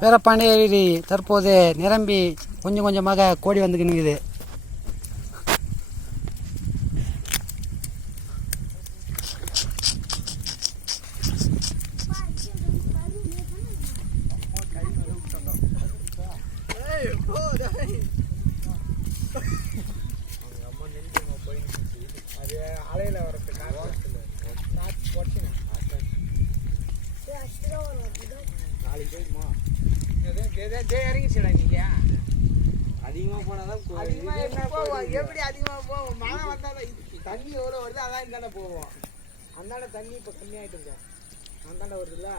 வீரபாண்டி ஏரி தற்போது நிரம்பி கொஞ்சம் கொஞ்சமாக கோடி வந்துக்கினுக்குது. அலையில வரது இறங்கிச்சுடா நீங்க. அதிகமா போனாதான் எப்படி அதிகமா போவோம். மழை வந்தாதான் தண்ணி எவ்வளோ வருது அதான் இந்தாண்ட போவோம். அந்தாண்ட தண்ணி இப்போ கம்மியாயிட்டு இருக்கேன். அந்தாண்ட வருதுல்ல